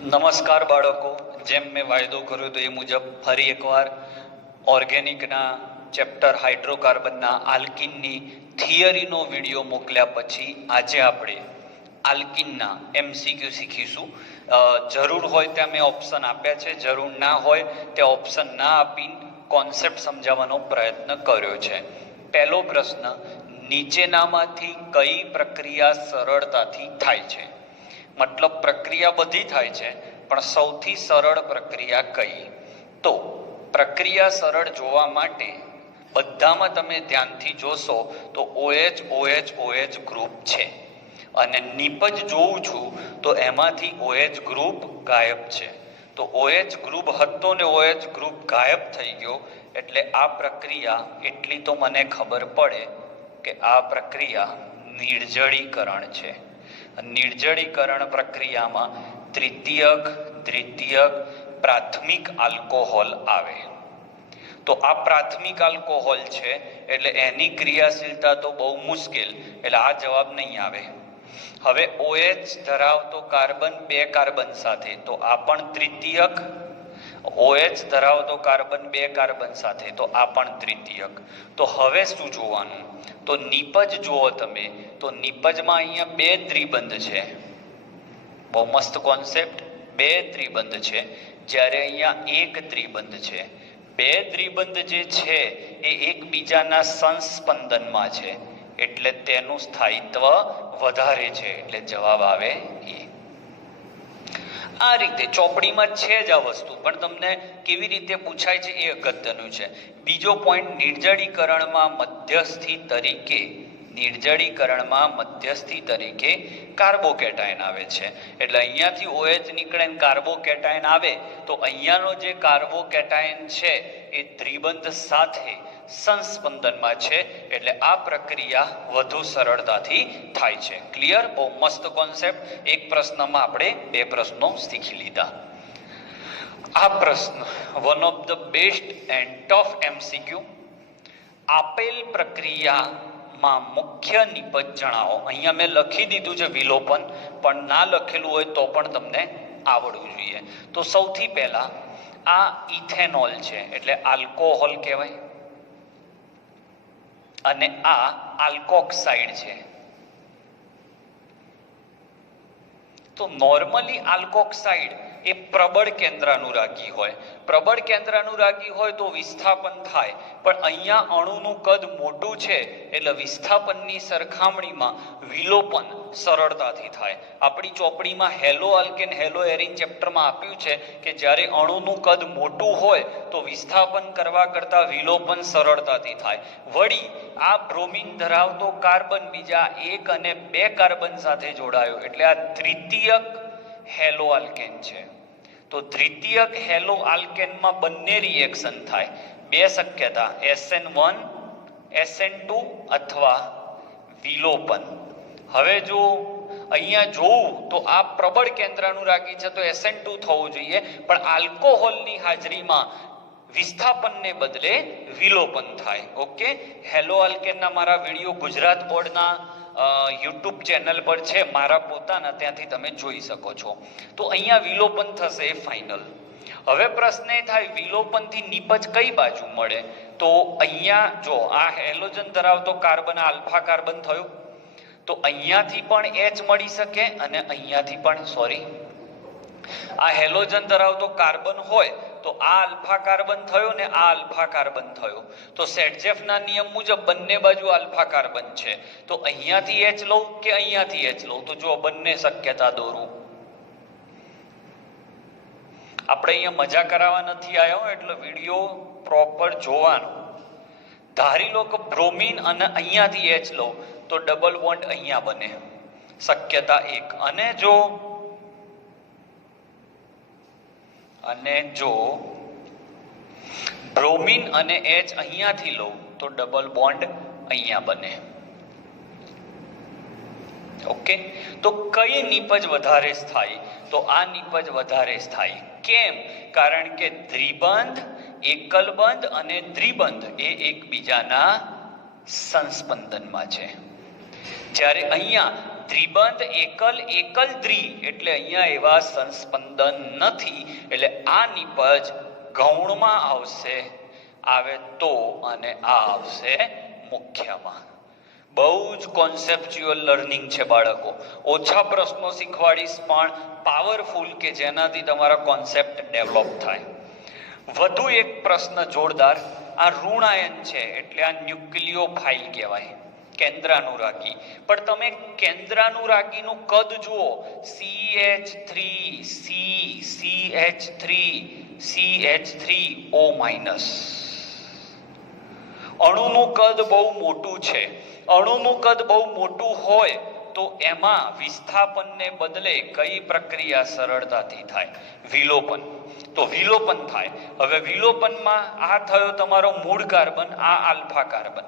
નમસ્કાર બાળકો, જેમ મેં વાયદો કર્યો તો એ મુજબ ફરી એકવાર ઓર્ગેનિકના ચેપ્ટર હાઇડ્રોકાર્બનના આલ્કિનની થિયરીનો વિડીયો મોકલ્યા પછી આજે આપણે આલ્કિનના MCQ શીખીશું. જરૂર હોય ત્યાં મેં ઓપ્શન આપ્યા છે, જરૂર ના હોય ત્યાં ઓપ્શન ના આપીને કોન્સેપ્ટ સમજાવવાનો પ્રયત્ન કર્યો છે. પહેલો પ્રશ્ન, નીચેનામાંથી કઈ પ્રક્રિયા સરળતાથી થાય છે? મતલબ પ્રક્રિયા બધી થાય છે, પણ સૌથી સરળ પ્રક્રિયા કઈ? તો પ્રક્રિયા સરળ જોવા માટે બધામાં તમે ધ્યાનથી જોશો તો OH ગ્રુપ છે, અને નિપજ જોઉં છું તો એમાંથી OH ગ્રુપ ગાયબ છે. તો OH ગ્રુપ હતો ને OH ગ્રુપ ગાયબ થઈ ગયો, એટલે આ પ્રક્રિયા એટલી તો મને ખબર પડે કે આ પ્રક્રિયા નિર્જળીકરણ છે. નિર્જળીકરણ પ્રક્રિયામાં તૃતીયક, દ્વિતીયક, પ્રાથમિક આલ્કોહોલ આવે. તો આ પ્રાથમિક આલ્કોહોલ છે, એટલે એની ક્રિયાશીલતા તો બહુ મુશ્કેલ, એટલે આ જવાબ નહીં આવે. હવે OH ધરાવતો કાર્બન બે કાર્બન સાથે, તો આ પણ તૃતીયક. OH ધરાવતો કાર્બન બે કાર્બન સાથે, તો આ પણ તૃતીયક. તો હવે શું જોવાનું? તો નિપજ જુઓ તમે, તો નિપજમાં અહીંયા બે ત્રિબંધ છે. બહુ મસ્ત કોન્સેપ્ટ, બે ત્રિબંધ છે, જ્યારે અહીંયા એક ત્રિબંધ છે. બે ત્રિબંધ જે છે એ એકબીજાના સંસ્પંદનમાં છે, એટલે તેનું સ્થાયિત્વ વધારે છે, એટલે જવાબ આવે એ. આ રીતે ચોપડીમાં છે જ આ વસ્તુ, પણ તમને કેવી રીતે પૂછાય છે એ અગત્યનું છે. બીજો પોઈન્ટ, નિર્જળીકરણમાં મધ્યસ્થી તરીકે કાર્બોકેટાયન આવે છે. એટલે અહીંયાથી OH નીકળે ને કાર્બોકેટાયન આવે, તો અહીંયાનો જે કાર્બોકેટાયન છે એ ત્રિબંધ સાથે સંસ્પંદનમાં છે, એટલે આ પ્રક્રિયા વધુ સરળતાથી થાય છે. ક્લિયર? બહુ મસ્ત કોન્સેપ્ટ. એક પ્રશ્નમાં આપણે બે પ્રશ્નો શીખી લીધા. આ પ્રશ્ન one of the best and tough MCQ. આપેલ પ્રક્રિયામાં મુખ્ય નિપજ જણાવો. અહીંયા મેં લખી દીધું છે વિલોપન, પણ ના લખેલું હોય તો પણ તમને આવડવું જોઈએ. તો સૌથી પહેલા આ ઇથેનોલ છે, એટલે આલ્કોહોલ કહેવાય, અને આ આલ્કોક્સાઇડ છે. તો નોર્મલી આલ્કોક્સાઇડ એ પ્રબળ કેન્દ્રાનુરાગી હોય. પ્રબળ કેન્દ્રાનુરાગી હોય તો વિસ્થાપન થાય, પણ અહીંયા અણુનું કદ મોટું છે, એટલે વિસ્થાપનની સરખામણીમાં વિલોપન સરળતાથી થાય. આપણી ચોપડીમાં હેલો આલ્કેન હેલો એરિન ચેપ્ટરમાં આપ્યું છે કે જ્યારે અણુનું કદ મોટું હોય તો વિસ્થાપન કરવા કરતાં વિલોપન સરળતાથી થાય. વળી આ બ્રોમિન ધરાવતો કાર્બન બીજા એક અને બે કાર્બન સાથે જોડાયો, એટલે આ તૃતીયક હેલો આલ્કેન છે. તો દ્વિતીયક હેલો આલ્કેનમાં બંને રિએક્શન થાય. બે શક્યતા, SN1 SN2 અથવા વિલોપન. હવે જો અહીંયા જોઉં તો આ પ્રબળ કેન્દ્રાનુરાગી છે, તો SN2 થવું જોઈએ, પણ આલ્કોહોલની હાજરીમાં વિસ્થાપનને બદલે વિલોપન થાય. ઓકે, હેલો આલ્કેનના મારા વિડીયો ગુજરાત બોર્ડના YouTube ચેનલ પર છે, મારા પોતાના, ત્યાંથી તમે જોઈ શકો છો. તો અહીંયા વિલોપન થશે એ ફાઇનલ. હવે પ્રશ્ન એ થાય, વિલોપનથી નિપજ કઈ બાજુ મળે? તો અહીંયા જો આ હેલોજન ધરાવતો કાર્બન આલ્ફા કાર્બન થયો, તો અહીંયાથી પણ H મળી શકે, અને અહીંયાથી પણ, આ હેલોજન ધરાવતો કાર્બન હોય તો આ આલ્ફા કાર્બન થયો ને આ આલ્ફા કાર્બન થયો, તો સેટજેફના નિયમ મુજબ બંને બાજુ આલ્ફા કાર્બન છે, તો અહીંયાથી H લઉં કે અહીંયાથી H લઉં? તો જો બંને શક્યતા દોરું. આપણે અહીંયા મજા કરાવવા નથી આવ્યો, એટલે વિડીયો પ્રોપર જોવાનો. ધારી લો કે બ્રોમિન અને અહીંયાથી H લઉં તો ડબલ બોન્ડ અહીંયા બને, શક્યતા એક. અને જો બ્રોમિન અને H અહીંયાથી લઉં તો ડબલ બોન્ડ અહીંયા બને. ઓકે, તો કઈ નિપજ વધારે સ્થાયી? તો આ નિપજ વધારે સ્થાયી. કેમ? કારણ કે દ્વિબંધ, એકલબંધ અને દ્વિબંધ એ એકબીજાના સંસ્પંદનમાં છે. જ્યારે અહીંયા દ્વિબંધ એકલ એકલ દ્વિ એટલે અહીંયા એવા સંસ્પંદન નથી, એટલે આ નિપજ ગૌણમાં આવશે, આવે તો, અને આ આવશે મુખ્યમાં. બહુ જ કોન્સેપ્ચ્યુઅલ લર્નિંગ છે બાળકો. ઓછા પ્રશ્નો શીખવાડીશ પણ પાવરફુલ, કે જેનાથી તમારા કોન્સેપ્ટ ડેવલપ થાય. વધુ એક પ્રશ્ન જોરદાર. આ ઋણાયન છે એટલે આ ન્યુક્લિયોફાઇલ કહેવાય, કેન્દ્રાનુરાગી. પણ તમે કેન્દ્રાનુરાગીનું કદ જુઓ, CH3CH3CH3O-. અણુનું કદ બહુ મોટું છે. અણુનું કદ બહુ મોટું હોય તો એમાં વિસ્થાપનને બદલે કઈ પ્રક્રિયા સરળતાથી થાય? વિલોપન. તો વિલોપન થાય. હવે વિલોપનમાં આ થયો તમારો મૂળ કાર્બન, આ આલ્ફા કાર્બન.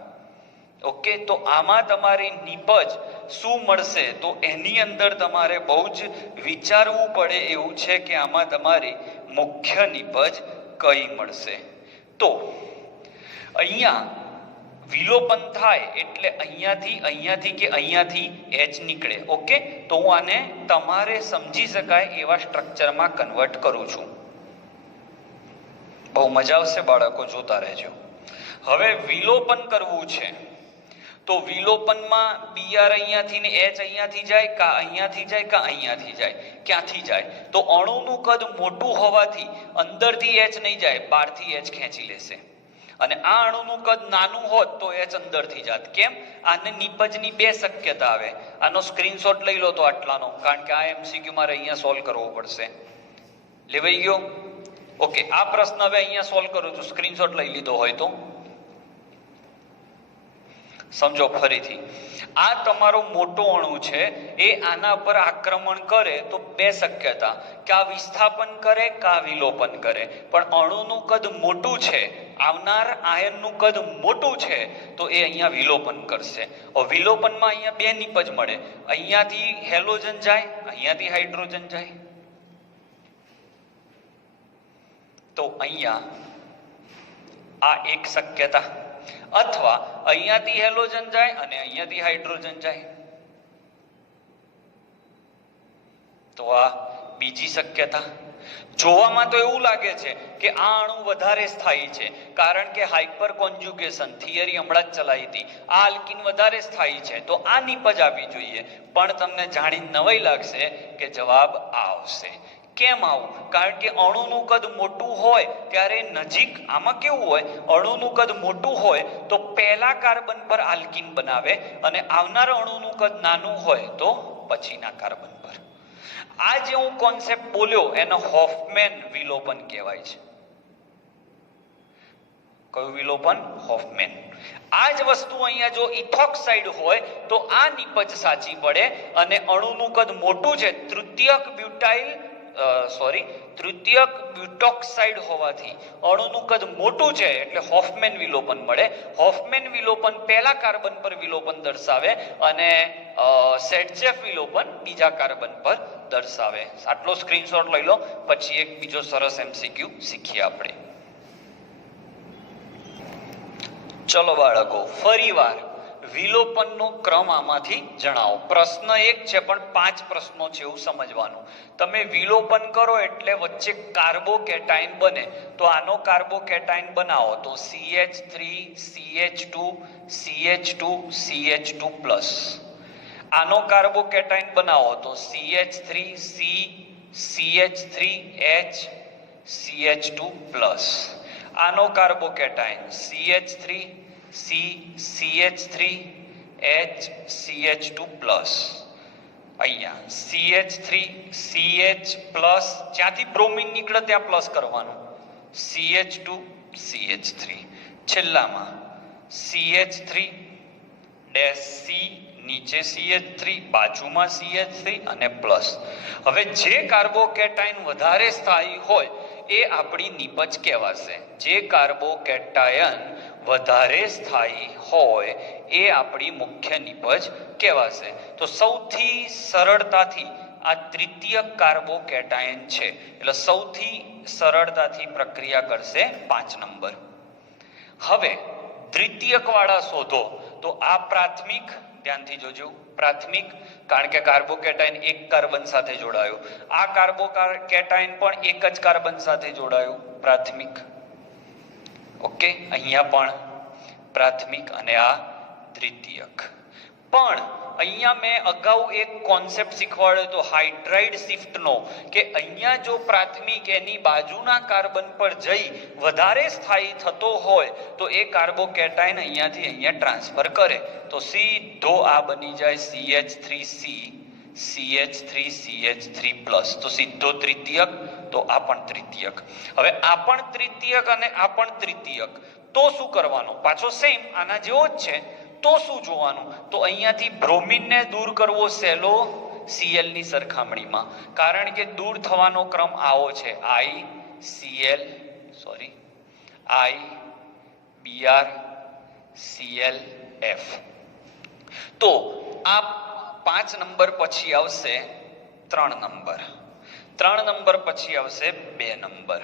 ઓકે, તો આમાં તમારી નિપજ શું મળશે? તો એની અંદર તમારે બહુ જ વિચારવું પડે એવું છે કે આમાં તમારી મુખ્ય નિપજ કઈ મળશે. તો અહીંયા વિલોપન થાય એટલે અહીંયાથી કે અહીંયાથી H નીકળે. ઓકે, તો હું આને તમારે સમજી શકાય એવા સ્ટ્રક્ચરમાં કન્વર્ટ કરું છું. બહુ મજા આવશે બાળકો, જોતા રહેજો. હવે વિલોપન કરવું છે તો વિલોપનમાં Br અહીંયાથી ને H અહીંયાથી જાય, કા અહીંયાથી જાય, કા અહીંયાથી જાય. ક્યાંથી જાય? તો અણુનું કદ મોટું હોવાથી અંદરથી H નહીં જાય, બહારથી H ખેંચી લેશે. અને આ અણુનું કદ નાનું હોત તો H અંદરથી જાત. કેમ? આને નિપજની બે શક્યતા આવે. આનો સ્ક્રીનશોટ લઈ લો તો આટલાનો, કારણ કે આ MCQ મારે અહીંયા સોલ્વ કરવો પડશે. લેવાઈ ગયો? ઓકે, આ પ્રશ્ન હવે અહીંયા સોલ્વ કરું છું, સ્ક્રીનશોટ લઈ લીધો હોય તો સમજો ફરીથી. આ તમારો મોટો અણુ છે, એ આના પર આક્રમણ કરે તો બે શક્યતા, કે આ વિસ્થાપન કરે કે આ વિલોપન કરે. પણ અણુનું કદ મોટું છે, આવનાર આયનનું કદ મોટું છે, તો એ અહીંયા વિલોપન કરશે. વિલોપનમાં અહીંયા બે નિપજ મળે, અહીંયાથી હેલોજન જાય, અહીંયાથી હાઇડ્રોજન જાય. તો અહીંયા આ એક શક્યતા, અથવા અહીંયાથી હેલોજન જાય અને અહીંયાથી હાઇડ્રોજન જાય. તો આ બીજી શક્યતા. જોવામાં તો એવું લાગે છે કે આ અણુ વધારે સ્થાયી છે, કારણ કે હાઇપર કોન્જ્યુગેશન થિયરી હમણાં જ ચલાવી હતી. આ આલ્કિન વધારે સ્થાયી છે, તો આ નિપજ આવવી જોઈએ. પણ તમને જાણી નવાઈ લાગશે કે જવાબ આવશે. કેમ આવું? કારણ કે અણુનું કદ મોટું હોય ત્યારે નજીક, આમાં કેવું હોય, અણુનું કદ મોટું હોય તો પહેલા કાર્બન પર આલ્કિન બનાવે, અને આવનાર અણુનું કદ નાનું હોય તો પછીના કાર્બન પર. આ જે હું કોન્સેપ્ટ બોલ્યો એને હોફમેન વિલોપન કહેવાય છે. કયું વિલોપન? હોફમેન. આ જ વસ્તુ અહીંયા જો ઇથોક્સાઇડ હોય તો આ નિપજ સાચી પડે, અને અણુનું કદ મોટું છે, તૃતીયક બ્યુટોક્સાઇડ હોવાથી અણુનું કદ મોટું છે, એટલે હોફમેન વિલોપન મળે. હોફમેન વિલોપન પહેલા કાર્બન પર વિલોપન દર્શાવે, અને સેડજેફ વિલોપન બીજા કાર્બન પર દર્શાવે. આટલો સ્ક્રીનશોટ લઈ લો, પછી એક બીજો સરસ MCQ શીખીએ આપણે. ચલો બાળકો, ફરીવાર વિલોપનનો ક્રમ આમાંથી જણાવો. પ્રશ્ન એક છે પણ 5 પ્રશ્નો છે એવું સમજવાનું. તમે વિલોપન કરો એટલે વચ્ચે કાર્બોકેટાઇન બને, તો આનો કાર્બોકેટાઇન બનાવો તો CH3CH2CH2CH2+. આનો કાર્બોકેટાઇન બનાવો તો CH3CH3H CH2+. આનો કાર્બોકેટાઇન CH3CH3H અહીંયા CH3CH+, જ્યાંથી બ્રોમિન નીકળે ત્યાં પ્લસ કરવાનું, CH2CH3. છેલ્લામાં CH3-C, નીચે CH3, બાજુમાં CH3 અને પ્લસ. હવે જે કાર્બોકેટાઇન વધારે સ્થાયી હોય એ આપણી નિપજ કહેવાશે. જે કાર્બોકેટાયન વધારે સ્થાયી હોય એ આપણી મુખ્ય નિપજ કહેવાશે. તો સૌથી સરળતાથી આ તૃતીય કાર્બોકેટાયન છે, એટલે સૌથી સરળતાથી પ્રક્રિયા કરશે 5 નંબર. હવે દ્વિતીયક વાળા શોધો, તો આ પ્રાથમિક ધ્યાનથી જોજો, પ્રાથમિક, કારણ કે કાર્બોકેટાઇન એક કાર્બન સાથે જોડાયું, આ કાર્બોકેટાઇન પણ એક જ કાર્બન સાથે જોડાયું, પ્રાથમિક. ઓકે, અહીંયા પણ પ્રાથમિક અને આ દ્વિતીયક. પણ અહીંયા મેં અગાઉ એક કોન્સેપ્ટ શીખવાડ્યો હતો હાઇડ્રાઇડ શિફ્ટનો, કે અહીંયા જો પ્રાથમિક એની બાજુના કાર્બન પર જઈ વધારે સ્થાયી થતો હોય તો એ કાર્બોકેટાઇન અહીંયાથી અહીંયા ટ્રાન્સફર કરે, તો સીધો આ બની જાય CH3C CH3CH3+, તો સીધો તૃતીયક, તો આ પણ તૃતીયક. હવે આ પણ તૃતીયક અને આ પણ તૃતીયક, તો શું કરવાનું? પાછો સેમ આના જેવો જ છે. તો શું જોવાનું? તો અહીંયાથી બ્રોમિનને દૂર કરવો સહેલો Cl ની સરખામણીમાં, કારણ કે દૂર થવાનો ક્રમ આવો છે, IBr ClF. તો આ 5 નંબર પછી આવશે 3 નંબર, 3 નંબર પછી આવશે 2 નંબર,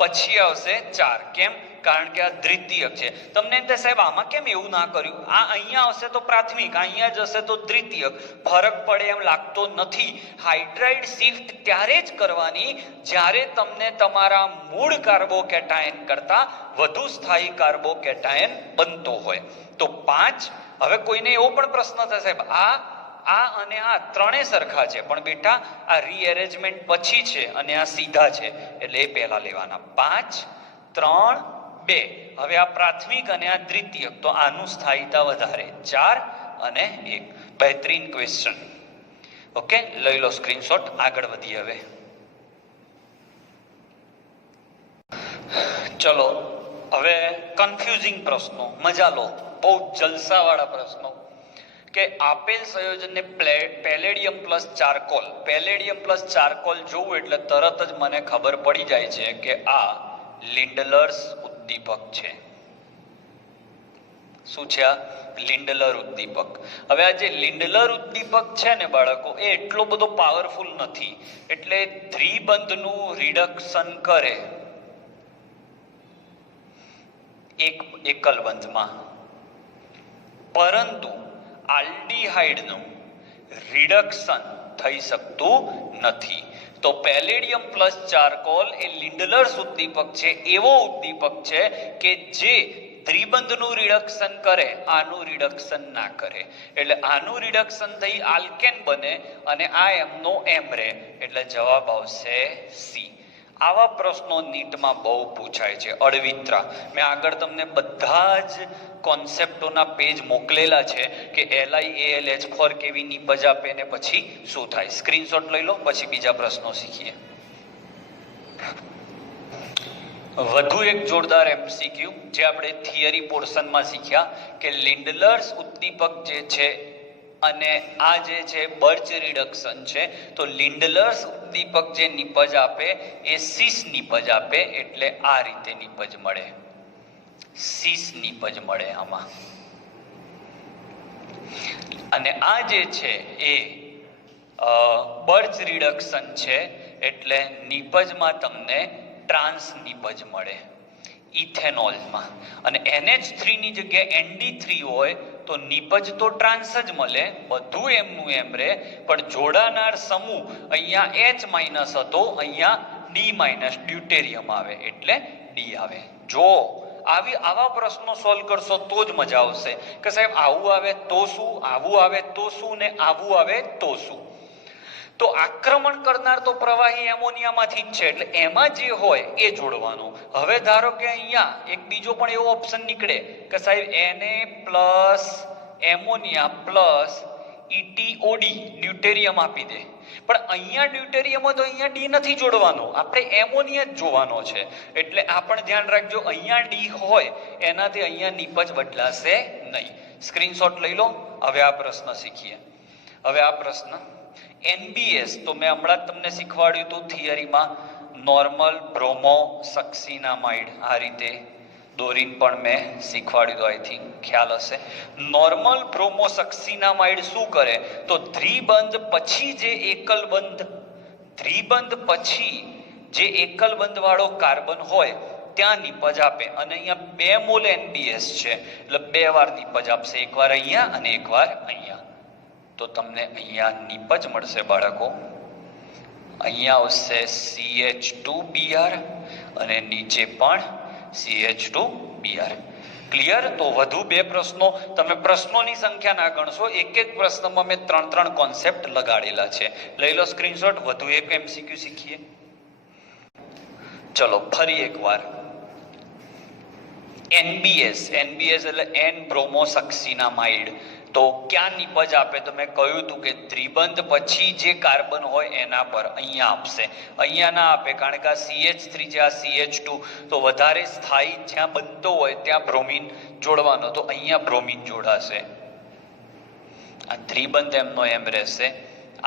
પછી આવશે 4. કેમ? કારણ કે આ દ્વિતીયક છે. તમને એમ થાય સાહેબ આમાં કેમ એવું ના કર્યું? આ અહીંયા આવશે તો પ્રાથમિક, અહીંયા જશે તો દ્વિતીયક, ફરક પડે એમ લાગતો નથી. હાઇડ્રાઇડ શિફ્ટ ત્યારે જ કરવાની જ્યારે તમને તમારા મૂળ કાર્બોકેટાયન કરતા વધુ સ્થાયી કાર્બોકેટાયન બનતો હોય. તો 5. હવે કોઈને એવો પણ પ્રશ્ન થાય સાહેબ આ અને આ ત્રણેય સરખા છે, પણ બેટા આ રીએરેન્જમેન્ટ પછી છે અને આ સીધા છે, એટલે એ પહેલા લેવાના. 5, 3, 2. હવે આ પ્રાથમિક અને આ દ્વિતીયક, તો આનું સ્થાયીતા વધારે, 4 અને 1. બહેતરીન ક્વેશ્ચન. ઓકે, લઈ લો સ્ક્રીનશોટ. આગળ વધીએ હવે. ચલો હવે કન્ફ્યુઝિંગ પ્રશ્નો, મજા લો, બહુ જલસાવાળા પ્રશ્નો. કે આપેલ સંયોજનને palladium plus charcoal, palladium plus charcoal જોવું એટલે તરત જ મને ખબર પડી જાય છે કે આ લિન્ડલર્સ ઉદ્દીપક છે. શું છે આ? લિન્ડલર ઉદ્દીપક. હવે આ જે લિન્ડલર ઉદ્દીપક છે ને બાળકો, એ એટલો બધો પાવરફુલ નથી, એટલે દ્વિબંધનું રિડક્શન કરે એકલ બંધમાં, પરંતુ આલ્ડીહાઇડનું રિડક્શન થઈ શકતું નથી. તો પેલેડિયમ પ્લસ ચારકોલ એ લિન્ડલર્સ ઉદ્દીપક છે, એવો ઉદ્દીપક છે કે જે ત્રિબંધનું રિડક્શન કરે, આનું રિડક્શન ના કરે. એટલે આનું રિડક્શન થઈ આલ્કેન બને અને આ એમનો એમ રહે, એટલે જવાબ આવશે સી. આવા પ્રશ્નો નીટમાં બહુ પૂછાય છે. અળવિત્રા, મેં આગળ તમને બધા જ કોન્સેપ્ટોના પેજ મોકલેલા છે કે LiAlH4 કેવી નિપજ આપે ને પછી શું થાય. સ્ક્રીનશોટ લઈ લો, પછી બીજા પ્રશ્નો શીખીએ. વધુ એક જોરદાર MCQ જે આપણે થિયરી પોર્શનમાં શીખ્યા કે લિન્ડલર્સ ઉદ્દીપક જે છે અને આ જે છે બર્ચ રિડક્શન છે, તો લિન્ડલર્સ ઉદ્દીપક જે નિપજ આપે એ સિસ નિપજ આપે, એટલે આ રીતે નિપજ મળે, સિસ નિપજ મળે આમાં. અને આ જે છે એ બર્ચ રિડક્શન છે, એટલે નિપજમાં તમને ટ્રાન્સ નિપજ મળે ઇથેનોલમાં. અને NH3 ની જગ્યાએ ND3 હોય તો નિપજ તો ટ્રાન્સ જ મળે, બધું એમનું એમ રહે, પણ જોડાનાર સમૂહ અહીંયા H- હતો, અહીંયા D- ડ્યુટેરિયમ આવે, એટલે D આવે. જો આવા પ્રશ્નો સોલ્વ કરશો તો જ મજા આવશે કે સાહેબ આવું આવે તો શું, આવું આવે તો શું ને આવું આવે તો શું. તો આક્રમણ કરનાર તો પ્રવાહી એમોનિયામાંથી જ છે, એટલે એમાં જે હોય એ જોડવાનું. હવે ધારો કે અહીંયા એક બીજો પણ એવો ઓપ્શન નીકળે કે સાહેબ Na+ ammonia plus ETOD deuterium આપી દે, પણ અહીંયા ડ્યુટેરિયમ હોય તો અહીંયા ડી નથી જોડવાનો, આપણે એમોનિયા જ જોવાનો છે. એટલે આ પણ ધ્યાન રાખજો, અહીંયા ડી હોય એનાથી અહીંયા નિપજ બદલાશે નહીં. સ્ક્રીનશોટ લઈ લો. હવે આ પ્રશ્ન શીખીએ. હવે આ પ્રશ્ન NBS, તો મેં હમણાં જ તમને શીખવાડ્યું હતું થિયરીમાં, નોર્મલ બ્રોમો સક્સિનામાઇડ, આ રીતે દોરીને પણ મેં શીખવાડ્યું હતું, આઈ થિંક ખ્યાલ હશે. નોર્મલ બ્રોમો સક્સિનામાઇડ શું કરે, તો દ્વિબંધ પછી જે એકલ બંધ વાળો કાર્બન હોય ત્યાં નિપજ આપે. અને અહીંયા 2 મોલ NBS છે, એટલે 2 વાર નિપજ આપશે, એકવાર અહીંયા અને એકવાર અહીંયા. તો તમને અહીંયા નિપજ મળશે બાળકો. અહીંયા આવશે CH2Br અને નીચે પણ CH2Br. ક્લિયર? તો વધુ 2 પ્રશ્નો, તમે પ્રશ્નોની સંખ્યા ના ગણશો, એક એક પ્રશ્નમાં મેં 3 કોન્સેપ્ટ લગાડેલા છે. લઈ લો સ્ક્રીનશોટ. વધુ એક MCQ શીખીએ. ચલો ફરી એકવાર. NBS એટલે એન બ્રોમોસક્સિનામાઇડ. તો ક્યાં નિપજ આપે? તો મેં કહ્યું હતું કે દ્વિબંધ પછી જે કાર્બન હોય એના પર અહીંયા આપશે. અહીંયા ના આપે કારણ કે આ CH3 છે, આ CH2, તો વધારે સ્થાયી જ્યાં બનતો હોય ત્યાં બ્રોમિન જોડવાનો, તો અહીંયા બ્રોમિન જોડાશે. આ દ્વિબંધ એમનો એમ રહેશે,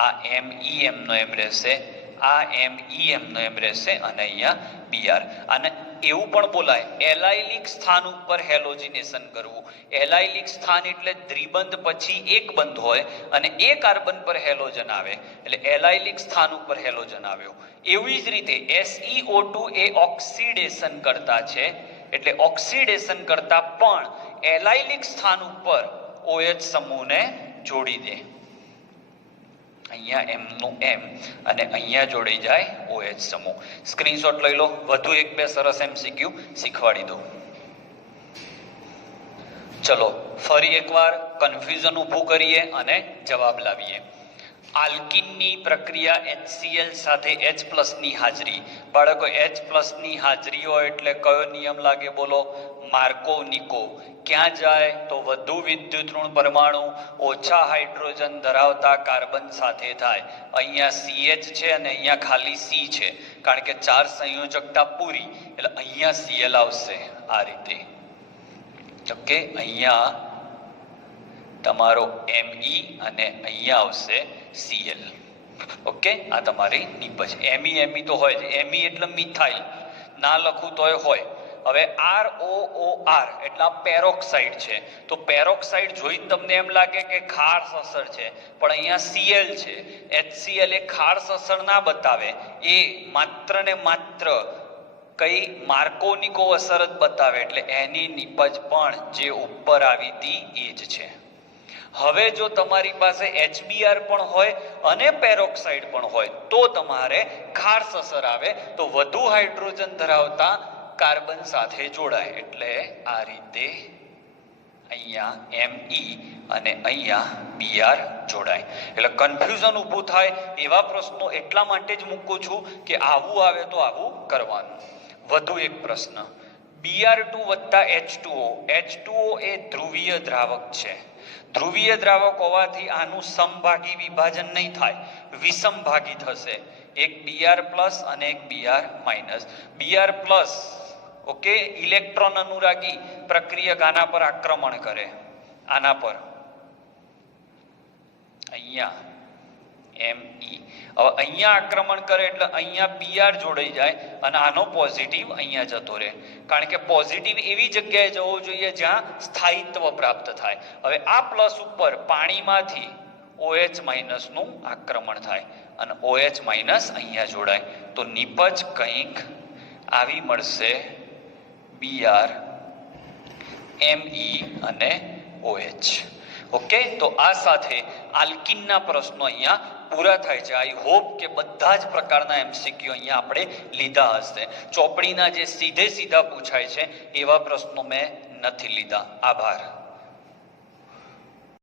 આ Me એમનો એમ રહેશે, આ Me એમનો એમ રહેશે અને અહીંયા Br. અને એવું પણ બોલાય એલાઇલિક સ્થાન ઉપર હેલોજિનેશન કરવું. એલાઇલિક સ્થાન એટલે દ્વિબંધ પછી એક બંધ હોય અને એ કાર્બન પર હેલોજન આવે એટલે એલાઇલિક સ્થાન ઉપર હેલોજન આવ્યો. એવી જ રીતે SeO2 એ ઓક્સિડેશન કરતા છે એટલે ઓક્સિડેશન કરતા પણ એલાઇલિક સ્થાન ઉપર OH સમૂહને જોડી દે. અહીંયા એમનું એમ અને અહીંયા જોડી જાય OH સમૂહ. સ્ક્રીનશોટ લઈ લો. વધુ 1-2 સરસ MCQ શીખવાડી દો. ચલો ફરી એકવાર કન્ફ્યુઝન ઊભું કરીએ અને જવાબ લાવીએ. આલ્કિનની પ્રક્રિયા HCl સાથે H+ ની હાજરી. બાળકો H+ ની હાજરી હોય એટલે કયો નિયમ લાગે બોલો? માર્કોવ-નિકો. ક્યાં જાય? તો વધુ વિદ્યુત ઋણ પરમાણુ ઓછા હાઇડ્રોજન ધરાવતા કાર્બન સાથે થાય. અહીંયા CH છે અને અહીંયા ખાલી C છે કારણ કે 4 સંયોજકતા પૂરી એટલે અહીંયા Cl આવશે આ રીતે. ઓકે, અહીંયા તમારો Me અને અહીંયા આવશે Cl. ઓકે, આ તમારી નિપજ. Me તો હોય જ. Me એટલે મિથાઇલ, ના લખું તોય હોય. હવે ROOR એટલે પેરોક્સાઇડ છે, તો પેરોક્સાઇડ જોઈને તમને એમ લાગે કે ખાસ અસર છે, પણ અહીંયા Cl છે. HCl એ ખાસ અસર ના બતાવે, એ માત્ર ને માત્ર કઈ માર્કોનિકો અસર જ બતાવે એટલે એની નિપજ પણ જે ઉપર આવી હતી એ જ છે. હવે જો તમારી પાસે HBr પણ હોય અને પેરોક્સાઇડ પણ હોય તો તમારે ખાસ અસર આવે, તો વધુ હાઇડ્રોજન ધરાવતા કાર્બન સાથે જોડાય એટલે આ રીતે અહીંયા Me અને અહીંયા Br જોડાય. એટલે કન્ફ્યુઝન ઊભું થાય એવા પ્રશ્નો એટલા માટે જ મૂકું છું કે આવું આવે તો આવું કરવાનું. વધુ એક પ્રશ્ન. Br2 વત્તા H2O. H2O એ ધ્રુવીય દ્રાવક છે. ધ્રુવીય દ્રાવક હોવાથી આનું સમભાગી વિભાજન નહીં થાય, વિષમભાગી થશે. એક Br+ અને એક Br-. Br+, ઓકે, ઇલેક્ટ્રોન અનુરાગી પ્રક્રિયક આના પર આક્રમણ કરે, આના પર અહીંયા Me. હવે અહીંયા આક્રમણ કરે એટલે અહીંયા Br જોડાઈ જાય અને આનો પોઝિટિવ અહીંયા જતો રહે, કારણ કે પોઝિટિવ એવી જગ્યાએ જવો જોઈએ જ્યાં સ્થાયિત્વ પ્રાપ્ત થાય. હવે આ પ્લસ ઉપર પાણીમાંથી OH- નું આક્રમણ થાય અને OH- અહીંયા જોડાય, તો નિપજ કંઈક આવી મળશે. Br, Me અને OH. ઓકે, તો આ સાથે આલ્કિનના પ્રશ્નો અહીંયા પૂરા થાય છે. આઈ હોપ કે બધા જ પ્રકારના MCQ અહીંયા આપણે લીધા હશે. ચોપડીના જે સીધે સીધા પૂછાય છે એવા પ્રશ્નો મેં નથી લીધા. આભાર.